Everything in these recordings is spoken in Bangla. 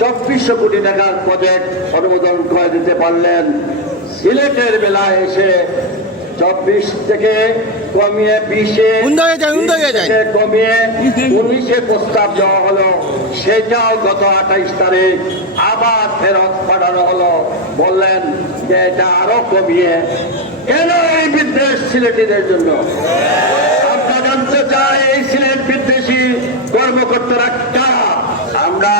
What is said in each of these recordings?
চব্বিশশো কোটি টাকার প্রজেক্ট অনুমোদন করে দিতে পারলেন। সিলেটের বেলায় এসে চব্বিশ থেকে কমিয়ে বিশে কমিয়ে উনিশে প্রস্তাব দেওয়া হলো। সেটাও গত আঠাইশ তারিখ আবার ফেরত পাঠানো হলো। বললেন যে এটা আরও কমিয়ে। কেন এই বিদ্বেষ সিলেটিদের জন্য? আমরা জানতে চাই এই সিলেট বিদ্বেষী কর্মকর্তারা কারা আমরা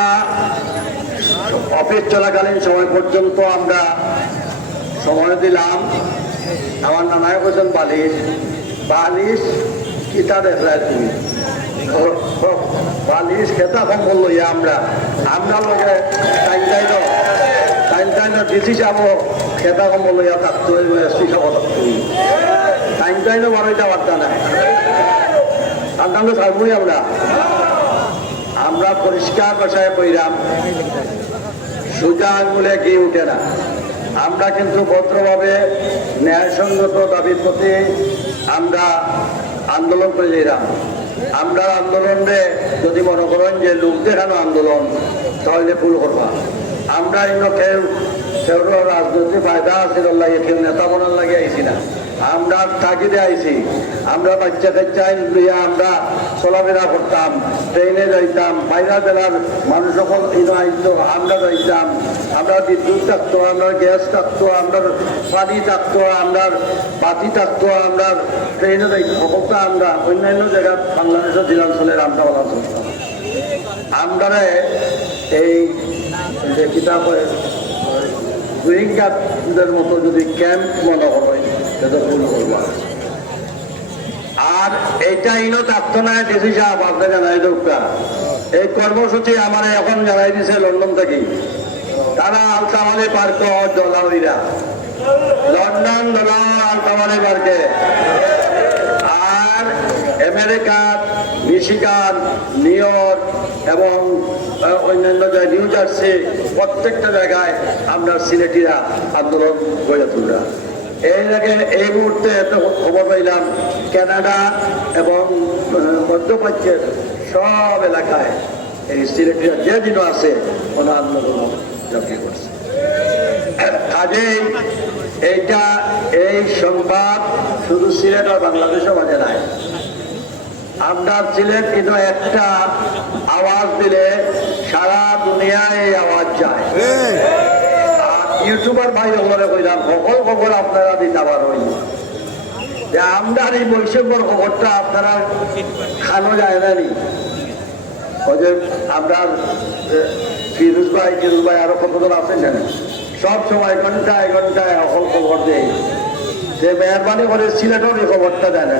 অফিস চলাকালীন সময় পর্যন্ত আমরা সময় দিলাম। আমার নানায় বলছেন বালিশ বালিশ কিতা দেখলাই বালিশ খেতা কম লইয়া আমরা আমরা লোকে টাইম টাইম টাইম দিছি যাব খেতা কম বলল ইয়া থাকতো এসি খাব টাইম টাইম বারোইটা বার্তা নাই। আমরা থাকবোই আমরা। আমরা পরিষ্কার ভাষায় কইরাম সোজা আঙুলে গিয়ে উঠে না। আমরা কিন্তু ভদ্রভাবে ন্যায়সঙ্গত দাবির প্রতি আমরা আন্দোলন করে যেলাম আমরা আন্দোলনে যদি মনে করেন যে লোক দেখানো আন্দোলন, তাহলে ভুল করবা। আমরা এই কেউ রাজনৈতিক ফায়দা আছে লাগে কেউ নেতা বনার লাগে আইছি না। আমরা তাগিদে আইছি। আমরা বাচ্চা কাচ্চা লইয়া আমরা চলাফেরা করতাম, ট্রেনে যাইতাম, বাইরা জেলার মানুষ সকল আইতো, আমরা যাইতাম। আমরা বিদ্যুৎ থাকতো, আমরা গ্যাস থাকতো, আমরা পানি থাকতো, আমরা বাতি থাকতো, আমরা ট্রেনে যাইতাম সকলটা আমরা অন্যান্য জায়গা বাংলাদেশের জেলাঞ্চলের আমরা করতাম। আমরা এই যে কিতাবে রোহিঙ্গাদের মতো যদি ক্যাম্প ভুল করবা আর এইটা ইনো থাকতো না ডিসি সাহেব আপনি জানাই দোকা এই কর্মসূচি আমার এখন জানাই দিছে লন্ডন থেকে তারা আলতামালি পার্ক দলাউরিরা লন্ডন দলা আলতামালি পার্কে আর আমেরিকার মিশিগান নিউ ইয়র্ক এবং অন্যান্য জায়গায় নিউ জার্সি, প্রত্যেকটা জায়গায় আমরা সিলেটিরা আন্দোলন গড়ে তুলরা এই আগে এই মুহূর্তে খবর পাইলাম, কানাডা এবং মধ্যপ্রাচ্যের সব এলাকায় এই সিলেটিরা যে দিনও আছে ওনা আন্দোলন ঝাঁপিয়ে করছে। কাজেই এইটা, এই সংবাদ শুধু সিলেট আর বাংলাদেশের মাঝে নাই। আমরা সিলেট কিন্তু একটা আওয়াজ দিলে সারা দুনিয়ায় এই আওয়াজ যায়। আর ইউটিউবার ভাই ওগুলো কইলাম সকল খবর আপনারা দিতে আবার পারেন যে আমরা এই বৈষম্যর খবরটা আপনারা খানো যায় না নি। ওই যে এ, ফিরোজ ভাই ফিরোজ ভাই আরও কতজন আছেন জানেন? সব সময় ঘন্টায় ঘন্টায় সকল খবর দেয়। যে মেহরবানি করে সিলেটের এই খবরটা দেন